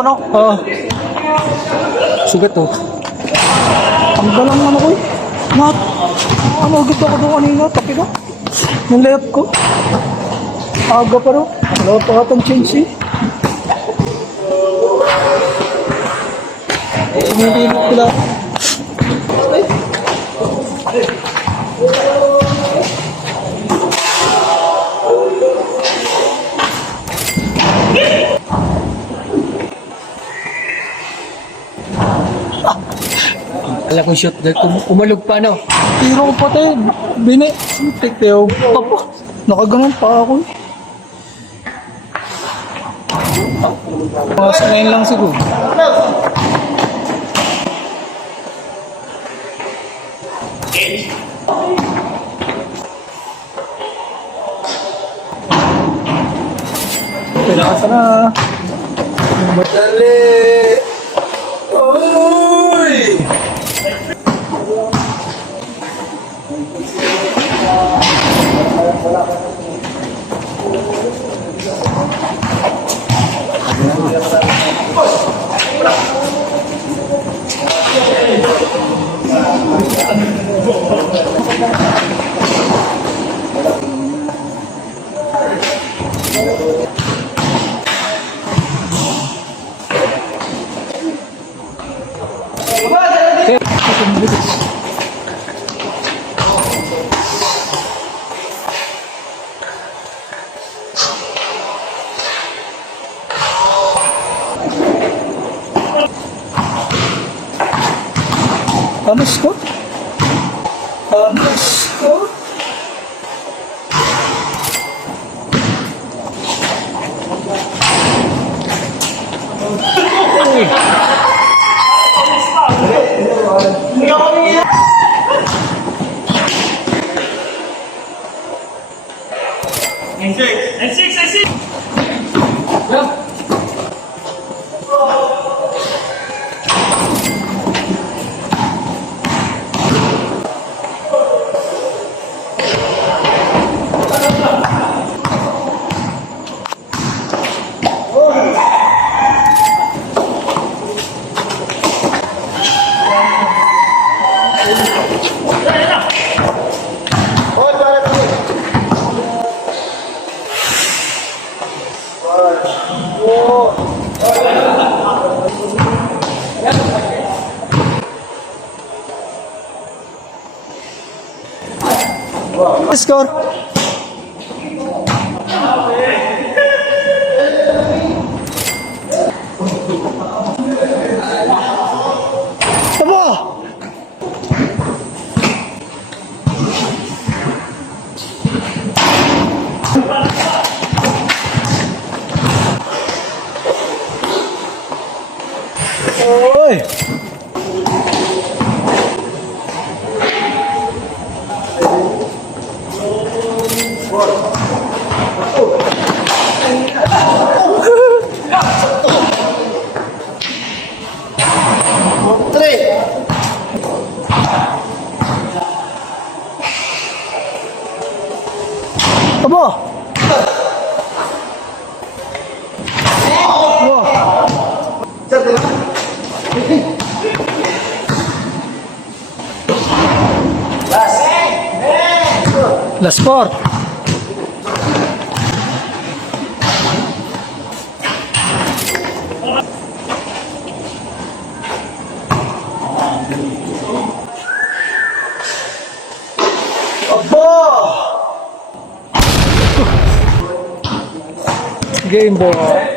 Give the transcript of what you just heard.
pa no? Sugat to. Ang galang ano ko eh. Mat, ano agad ako doon kanina, tapi na. Yung layup ko. Aga pa no? Wala pa katang change eh. Hindi mo pala. Alam ko shoot dahil umalog pa no. Tiro ko pati. Tiktiyaw pa po. Nakaganon pa ako eh. Mga sanayin lang siguro. Pinakasa na. Madali! Uy! Amas ko? Amas ko? Score. Aba! Oi! Aba! Last four. Aba! Game ball.